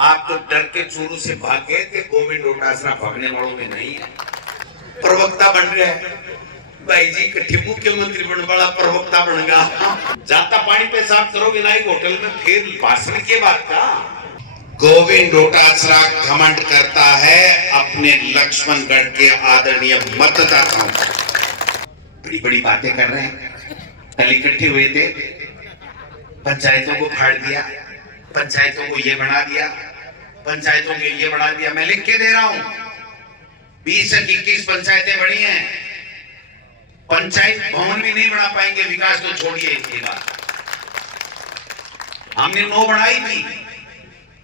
आप तो डर के चूरू से भाग गए थे, गोविंद डोटासरा भागने वालों में नहीं है। प्रवक्ता बन रहे हैं भाई जी, कट्ठी मुख्यमंत्री बनने वाला प्रवक्ता बन गया। जाता पानी पे साफ करो विनायक होटल में, फिर भाषण के बाद का। गोविंद डोटासरा घमंड करता है अपने लक्ष्मणगढ़ के आदरणीय मतदाताओं। बड़ी बड़ी बातें कर रहे हैं। कल इकट्ठे हुए थे, पंचायतों को फाड़ दिया, पंचायतों को ये बना दिया, पंचायतों को ये बना दिया। मैं लिख के दे रहा हूं, 20 से 21 पंचायतें बनी हैं, पंचायत भवन भी नहीं बना पाएंगे। विकास तो छोड़िए, इसकी बात हमने 9 बनाई थी,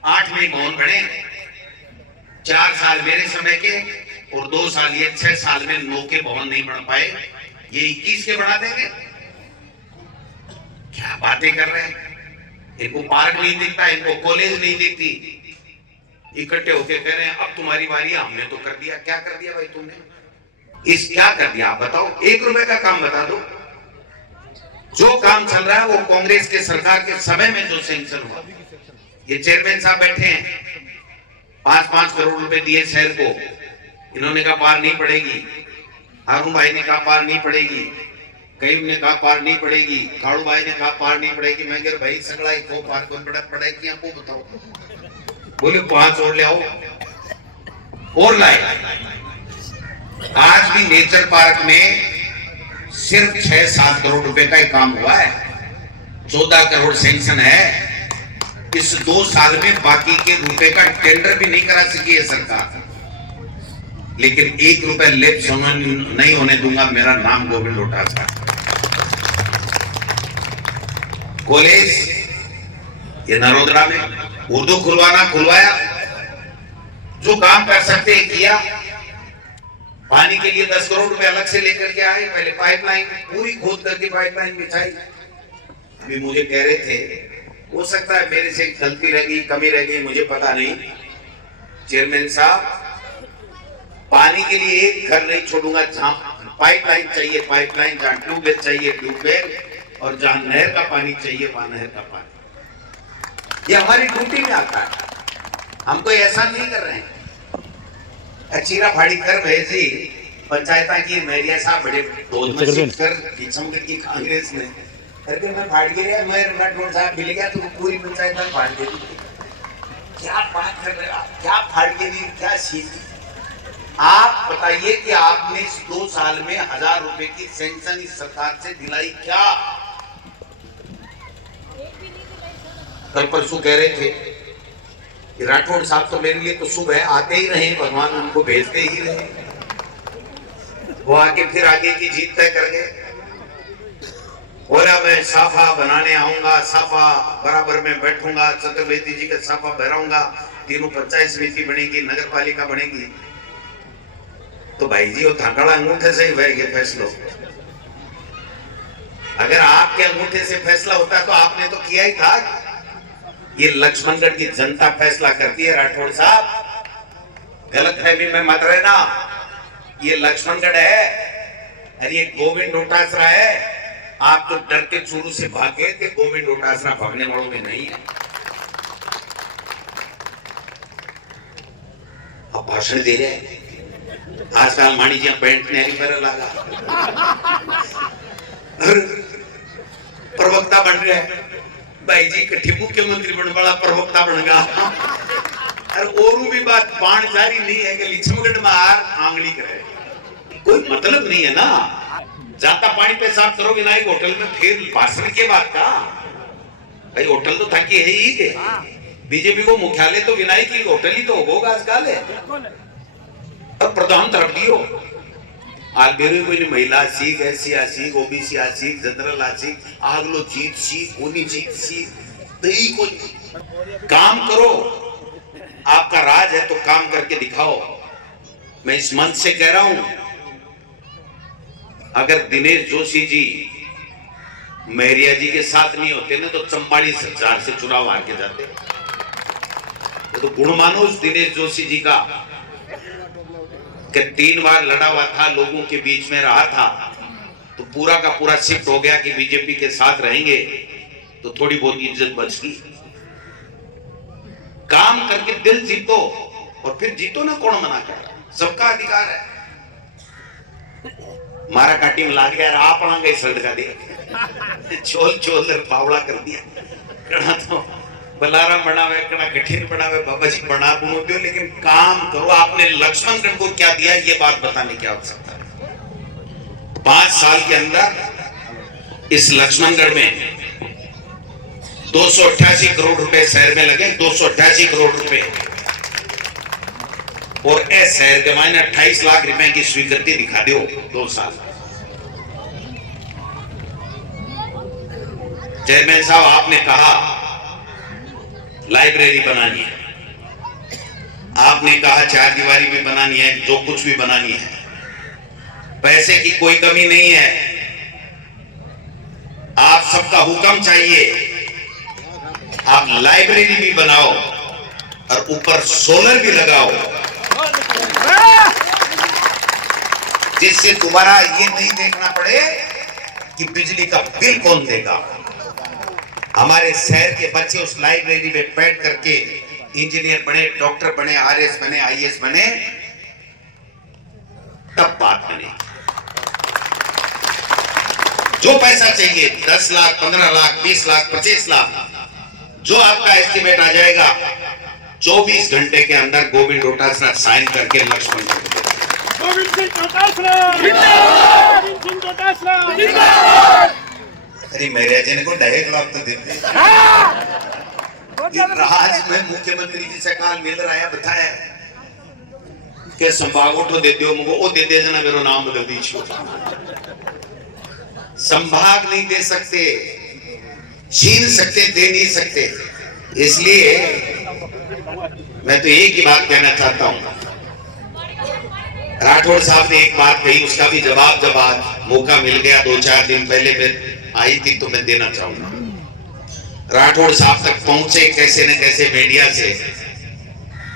8 में भवन बने। 4 साल मेरे समय के और 2 साल ये, 6 साल में 9 के भवन नहीं बन पाए। ये 21 के बना देंगे? क्या बातें कर रहे हैं। इनको पार्क नहीं दिखता, इनको कॉलेज नहीं दिखती। इकट्ठे होके कह रहे हैं अब तुम्हारी बारी है, हमने तो कर दिया। क्या कर दिया भाई तुमने? इस क्या कर दिया आप बताओ? 1 रुपए का काम बता दो। जो काम चल रहा है वो कांग्रेस के सरकार के समय में जो सैंक्शन हुआ। ये चेयरमैन साहब बैठे हैं, 5-5 करोड़ रुपए दिए शहर को। इन्होंने कहा पार नहीं पड़ेगी, हारून भाई ने कहा पार नहीं पड़ेगी, कईम ने कहा पार नहीं पड़ेगी, खाड़ू भाई ने कहा पार नहीं पड़ेगी। मैं कह भाई सगड़ाई को पार कौन पड़ेगी आपको बताओ। बोले 5 और ले आओ, और लाए। आज भी नेचर पार्क में सिर्फ 6-7 करोड़ रुपए का ही काम हुआ है। 14 करोड़ सैंक्शन है। इस 2 साल में बाकी के रुपए का टेंडर भी नहीं करा सकी है सरकार। लेकिन 1 रुपए लेप्स नहीं होने दूंगा। मेरा नाम गोविंद डोटासरा। कॉलेज ये नरोदरा में उर्दू खुलवाया, जो काम कर सकते हैं किया। पानी के लिए 10 करोड़ रुपए अलग से लेकर के आए। पहले पाइपलाइन पूरी खोद करके पाइपलाइन बिछाई। अभी मुझे कह रहे थे, हो सकता है मेरे से गलती रह गई, कमी रह गई, मुझे पता नहीं। चेयरमैन साहब, पानी के लिए एक घर नहीं छोड़ूंगा जहां पाइपलाइन चाहिए पाइपलाइन, जहां ट्यूबवेल चाहिए ट्यूबवेल, और जहां नहर का पानी चाहिए वहां नहर का पानी। ये हमारी ड्यूटी में आता है। हम कोई ऐसा नहीं कर रहे हैं। चीरा फाड़ी कर भेजी पंचायत की मेरिया साहब बड़े की कांग्रेस में करके मैं फाड़ गया। मैं राठौड़ साहब मिल गया तो पूरी पंचायत में फाड़ दी। क्या बात कर रहे हो आप? क्या फाड़ के दी, क्या सीधी? आप बताइए कि आपने इस 2 साल में 1000 रुपए की सैंक्शन इस सरकार से दिलाई क्या? कल परसों कह रहे थे राठौड़ साहब तो मेरे लिए तो शुभ है, आते ही रहे, भगवान उनको भेजते ही रहे। वो आके फिर आगे की जीत तय कर गए। बोला मैं साफा बनाने आऊंगा, साफा बराबर में बैठूंगा, चतुर्वेदी जी का साफा बहराऊंगा, तीनों पंचायत समिति बनेगी, नगर पालिका बनेगी। तो भाई जी वो थाकड़ा अंगूठे से ही बह गए फैसलो। अगर आपके अंगूठे से फैसला होता तो आपने तो किया ही था। ये लक्ष्मणगढ़ की जनता फैसला करती है। राठौड़ साहब गलतफहमी में मत रहना। ये लक्ष्मणगढ़ है और ये गोविंद डोटासरा है। आप तो डर के चूरू से भाग गए थे, गोविंद डोटासरा भागने वालों में नहीं है। अब भाषण दे रहे हैं। आजकल मानी जी पेंट नहीं पर लगा, प्रवक्ता बन रहे हैं भाई जी, कट्ठी मुख्यमंत्री बनने वाला प्रवक्ता बन गया। और और भी बात बाण जारी नहीं है कि लक्ष्मणगढ़ में हार आंगली करे, कोई मतलब नहीं है ना। जाता पानी पे साफ करो विनायक होटल में, फिर भाषण के बाद का भाई होटल तो था कि है ही के। बीजेपी को मुख्यालय तो विनायक की होटल ही तो होगा आजकल है। अब प्रधान तरफ दियो आलबेरो कोई महिला सीख, एससी सीख, ओबीसी सीख, जनरल सीख, आगलो जीत सीख, ओनी जीत सीख, दही को काम करो। आपका राज है तो काम करके दिखाओ। मैं इस मंच से कह रहा हूं, अगर दिनेश जोशी जी मेरिया जी के साथ नहीं होते ना तो 44,000 से चुनाव हार के जाते। तो गुण मानो उस दिनेश जोशी जी का कि 3 बार लड़ा हुआ था, लोगों के बीच में रहा था, तो पूरा का पूरा शिफ्ट हो गया कि बीजेपी के साथ रहेंगे तो थोड़ी बहुत इज्जत बच गई। काम करके दिल जीतो और फिर जीतो ना, कौन मना कर रहा, सबका अधिकार है। मारा काटी में लाग गया, आप आ गए सल्ट का दे छोल छोल पावड़ा कर दिया। कड़ा तो बलाराम बनावे, कड़ा कठिन बनावे, बाबा जी बना बुनो दो, लेकिन काम करो। आपने लक्ष्मणगढ़ को क्या दिया ये बात बताने की आवश्यकता है। 5 साल के अंदर इस लक्ष्मणगढ़ में 288 करोड़ रुपए शहर में लगे, 288 करोड़ रुपए, और इस शहर के मायने 28 लाख रुपए की स्वीकृति दिखा दो 2 साल। चेयरमैन साहब, आपने कहा लाइब्रेरी बनानी है, आपने कहा 4 दीवारी भी बनानी है, जो कुछ भी बनानी है, पैसे की कोई कमी नहीं है। आप सबका हुक्म चाहिए, आप लाइब्रेरी भी बनाओ और ऊपर सोलर भी लगाओ, जिससे दोबारा ये नहीं देखना पड़े कि बिजली का बिल कौन देगा। हमारे शहर के बच्चे उस लाइब्रेरी में बैठ करके इंजीनियर बने, डॉक्टर बने, आरएस बने, आईएएस बने, तब बात बने। जो पैसा चाहिए 10 लाख, 15 लाख, 20 लाख, 25 लाख, जो आपका एस्टिमेट आ जाएगा, 24 घंटे के अंदर गोविंद डोटासरा साइन करके लक्ष्मण को दे देगा। गोविंद सिंह डोटासरा जिंदाबाद, गोविंद सिंह डोटासरा जिंदाबाद। अरे मेरे जन को 1.5 लाख तो देते। राज में मुख्यमंत्री जी से काल मिल रहा है, बताया कि संभाग उठो दे दियो, मुझको वो दे दे जना, मेरा नाम बदल दीजिए। संभाग नहीं दे सकते, छीन सकते, दे नहीं सकते। इसलिए मैं तो एक ही बात कहना चाहता हूं। राठौड़ साहब ने एक बात कही, उसका भी जवाब जब आज मौका मिल गया, 2-4 दिन पहले मैं आई थी, तो मैं देना चाहूंगा। राठौड़ साहब तक पहुंचे कैसे न कैसे मीडिया से।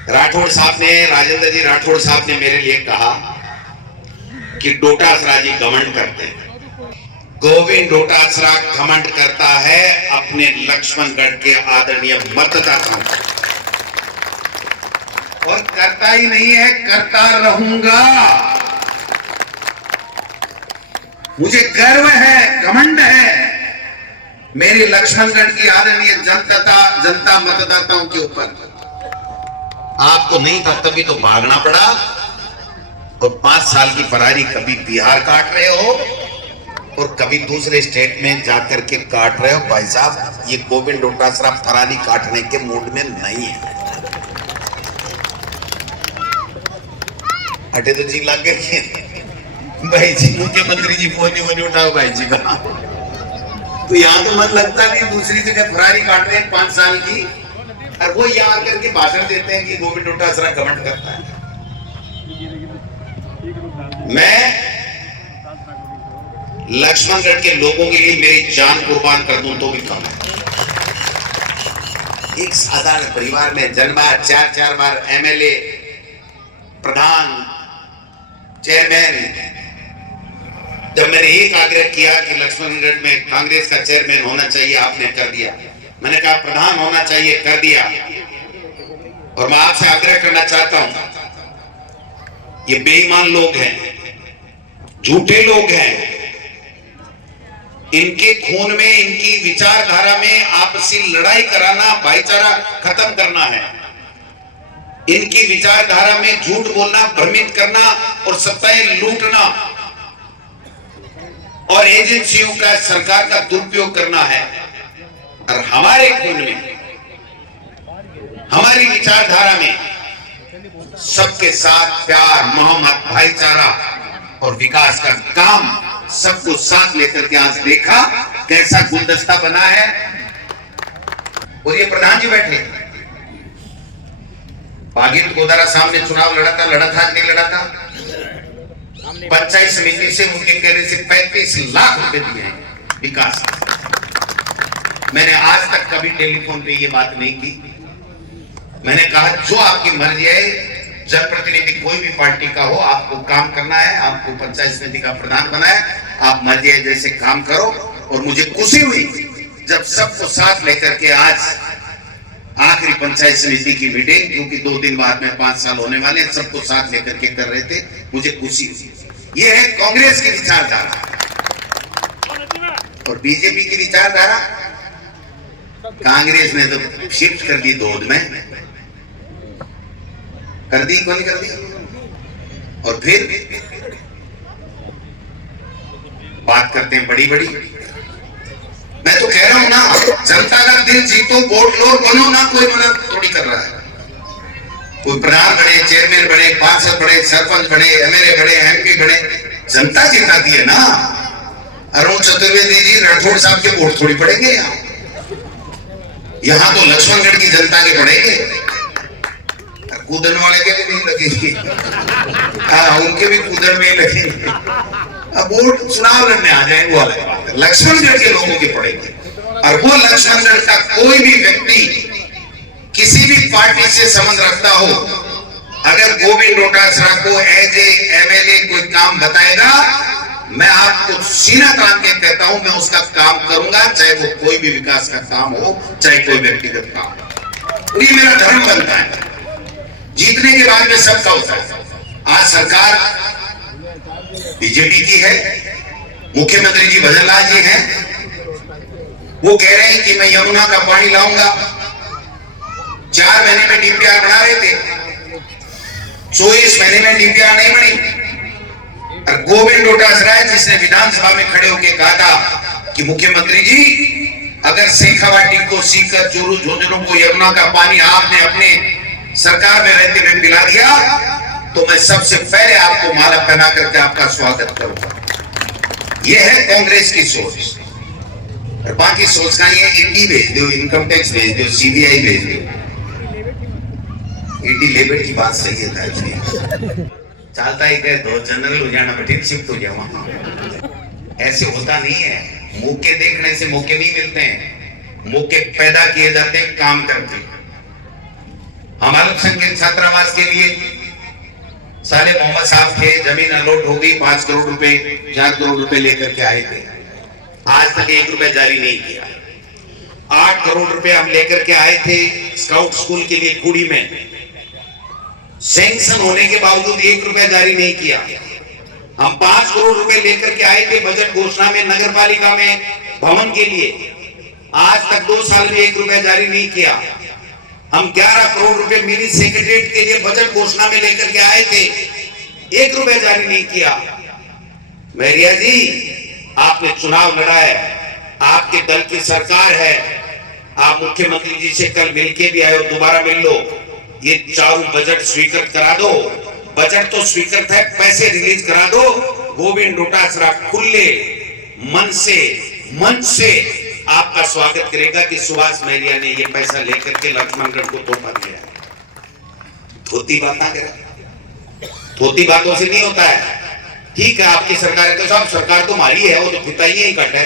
राठौड़ साहब ने, राजेंद्र जी राठौड़ साहब ने मेरे लिए कहा कि डोटासरा जी घमंड करते हैं। गोविंद डोटासरा घमंड करता है अपने लक्ष्मणगढ़ के आदरणीय मतदाताओं, और करता ही नहीं है, करता रहूंगा। मुझे गर्व है, घमंड है मेरे लक्ष्मणगढ़ की आदरणीय जनता मतदाताओं के ऊपर। आपको नहीं था तभी तो भागना पड़ा, और 5 साल की फरारी कभी बिहार काट रहे हो और कभी दूसरे स्टेट में जाकर के काट रहे हो। भाई साहब, ये गोविंद डोटासरा फरारी काटने के मूड में नहीं है। अटे तो जी लग गए भाई जी, मुख्यमंत्री जी फोन उठाओ भाई जी का, तो यहाँ तो मन लगता नहीं, दूसरी जगह फरारी काट रहे हैं 5 साल की, और वो यहाँ आकर के भाषण देते हैं कि गोविंद डोटासरा घमंड करता है। मैं लक्ष्मणगढ़ के लोगों के लिए मेरी जान कुर्बान कर दूं तो भी कम है। एक साधारण परिवार में जन्मा, 4-4 बार एमएलए, प्रधान, चेयरमैन। जब मैंने एक आग्रह किया कि लक्ष्मणगढ़ में कांग्रेस का चेयरमैन होना चाहिए, आपने कर दिया। मैंने कहा प्रधान होना चाहिए, कर दिया। और मैं आपसे आग्रह करना चाहता हूं, ये बेईमान लोग हैं, झूठे लोग हैं, इनके खून में, इनकी विचारधारा में आपसी लड़ाई कराना, भाईचारा खत्म करना है। इनकी विचारधारा में झूठ बोलना, भ्रमित करना और सत्ताएं लूटना और एजेंसियों का, सरकार का दुरुपयोग करना है। और हमारे खून में, हमारी विचारधारा में सबके साथ प्यार, मोहब्बत, भाईचारा और विकास का काम, सबको साथ लेकर के आज देखा कैसा गुलदस्ता बना है। और ये प्रधान जी बैठे, बागित गोदारा सामने चुनाव लड़ा था नहीं लड़ा था, पंचायत समिति से उनके कहने से 35 लाख रुपए दिए हैं विकास। मैंने आज तक कभी टेलीफोन पे ये बात नहीं की। मैंने कहा जो आपकी मर्जी है, जनप्रतिनिधि कोई भी पार्टी का हो, आपको काम करना है, आपको पंचायत समिति का प्रधान बनाए, आप मर्जी है जैसे काम करो। और मुझे खुशी हुई जब सबको साथ लेकर के आज आखिरी पंचायत समिति की मीटिंग, क्योंकि 2 दिन बाद में 5 साल होने वाले हैं, सबको साथ लेकर के कर रहे थे, मुझे खुशी हुई। ये है कांग्रेस की विचारधारा। और बीजेपी की विचारधारा, कांग्रेस ने तो शिफ्ट कर दी दूध में, कर दी कौन कर दी, और फिर बात करते हैं बड़ी बड़ी। मैं तो कह रहा हूं ना, जनता का दिल जीतो, वोट लो, बनो ना, कोई मना थोड़ी कर रहा है। कोई प्रधान बने, चेयरमैन बने, पार्षद बने, सरपंच बने, एमएलए बने, एमपी बने, जनता जिताती है ना। अरुण चतुर्वेदी जी राठौड़ साहब के वोट थोड़ी पड़ेंगे यहाँ तो लक्ष्मणगढ़ की जनता के पड़ेंगे, कूदन वाले के भी नहीं लगेंगे। हाँ, उनके भी कूदन में ही लगेंगे। अब वोट चुनाव लड़ने आ जाएंगे, वो अलग बात है। लक्ष्मणगढ़ के लोगों के पड़ेंगे, और वो लक्ष्मणगढ़ का कोई भी व्यक्ति किसी भी पार्टी से संबंध रखता हो, अगर गोविंद डोटासरा को एज ए एमएलए कोई काम बताएगा, मैं आपको सीना तान के कहता हूं, मैं उसका काम करूंगा, चाहे वो कोई भी विकास का काम हो, चाहे कोई व्यक्तिगत काम हो। ये मेरा धर्म बनता है। जीतने के बाद में सबका होता है। आज सरकार बीजेपी की है, मुख्यमंत्री जी भजन लाल जी हैं, वो कह रहे हैं कि मैं यमुना का पानी लाऊंगा। 4 महीने में डीपीआर बना रहे थे, 24 महीने में डीपीआर नहीं बनी। और गोविंद डोटासरा जिसने विधानसभा में खड़े होकर कहा था कि मुख्यमंत्री जी, अगर शेखावाटी को, सीकर, चूरू, झुंझुनू को यमुना का पानी आपने अपने सरकार में रहते हुए पिला दिया, तो मैं सबसे पहले आपको माला पहना करके आपका स्वागत करूंगा। यह है कांग्रेस की सोच। और बाकी सोच का ये ईडी भेज दो, इनकम टैक्स भेज दो, सीबीआई भेज दो। ईडी लेबर की बात सही है, चाहता ही कहे दो जनरल हो जाना, बैठे शिफ्ट हो जाओ वहां। ऐसे होता नहीं है। मौके देखने से मौके नहीं मिलते हैं, मौके पैदा किए जाते हैं काम करके। हमारे संघ छात्रावास के लिए साले मोहम्मद साहब थे, जमीन अलॉट हो गई, 5 करोड़ रुपए, 4 करोड़ रुपए लेकर के आए थे, आज तक 1 रुपया जारी नहीं किया। 8 करोड़ रुपए हम लेकर के आए थे स्काउट स्कूल के लिए कुड़ी में, सैंक्शन होने के बावजूद 1 रुपया जारी नहीं किया। हम 5 करोड़ रुपए लेकर के आए थे बजट घोषणा में नगर पालिका में भवन के लिए, आज तक 2 साल में 1 रुपया जारी नहीं किया। हम 11 करोड़ रुपए मिनी सेक्रेटरीट के लिए बजट घोषणा में लेकर के आए थे, 1 रुपया जारी नहीं किया। मैरिया जी, आपने चुनाव लड़ा है, आपके दल की सरकार है, आप मुख्यमंत्री जी से कल मिलके भी आए हो, दोबारा मिल लो। ये चारों बजट स्वीकृत करा दो। बजट तो स्वीकृत है, पैसे रिलीज करा दो। गोविंद डोटासरा खुले मन से मंच से आपका स्वागत करेगा कि सुभाष मैरिया ने ये पैसा लेकर के लक्ष्मणगढ़ को तोहफा दिया। धोती बातें करें, धोती बातों से नहीं होता है। ठीक है, आपकी सरकार है तो साहब सरकार तो हमारी है, वो तो पिताई ही कट है,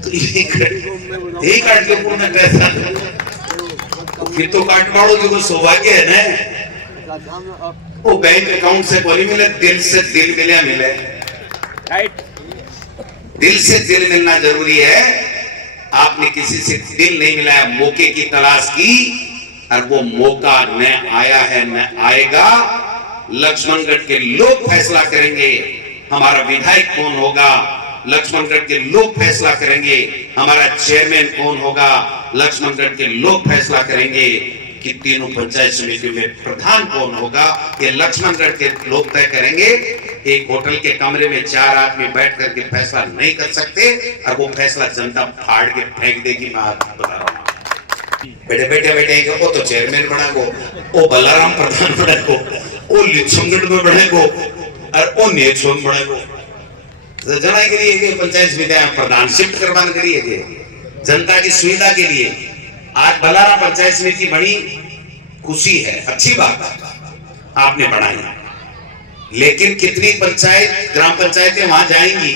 तो यही काट के पूर्ण पैसा, फिर तो काट पाड़ोगे, वो सौभाग्य है ना। वो बैंक अकाउंट से बोली मिले, दिल से दिल मिले मिले, राइट। दिल से दिल मिलना जरूरी है। आपने किसी से दिल नहीं मिलाया, मौके की तलाश की, और वो मौका न आया है न आएगा। लक्ष्मणगढ़ के लोग फैसला करेंगे हमारा विधायक कौन होगा, लक्ष्मणगढ़ के लोग फैसला करेंगे हमारा चेयरमैन कौन होगा, लक्ष्मणगढ़ के लोग फैसला करेंगे कि तीनों पंचायत समिति में प्रधान कौन होगा। ये लक्ष्मणगढ़ के लोग तय करेंगे। एक होटल के कमरे में 4 आदमी बैठ करके फैसला नहीं कर सकते, और वो फैसला जनता फाड़ के फेंक देगी। मैं आपको बता रहा हूँ, बैठे बैठे बैठे वो तो चेयरमैन बना को, वो बलाराम प्रधान बने को, वो लक्ष्मणगढ़ में बने को, और वो नेछोम बने को। तो जना के लिए पंचायत समिति प्रधान शिफ्ट करवाने के लिए, जनता की सुविधा के लिए आज बलाराम पंचायत समिति बनी, खुशी है, अच्छी बात आपने बनाई। लेकिन कितनी पंचायत ग्राम पंचायतें वहां जाएंगी,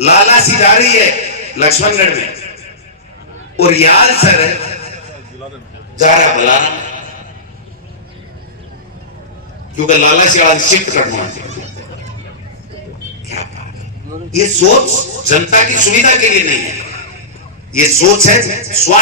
लाला सी जा रही है लक्ष्मणगढ़ में, और यार सर जा रहा बलाराम, क्योंकि लाला सी वाला शिफ्ट करना। क्या बात, ये सोच जनता की सुविधा के लिए नहीं है, ये सोच है स्वार्थ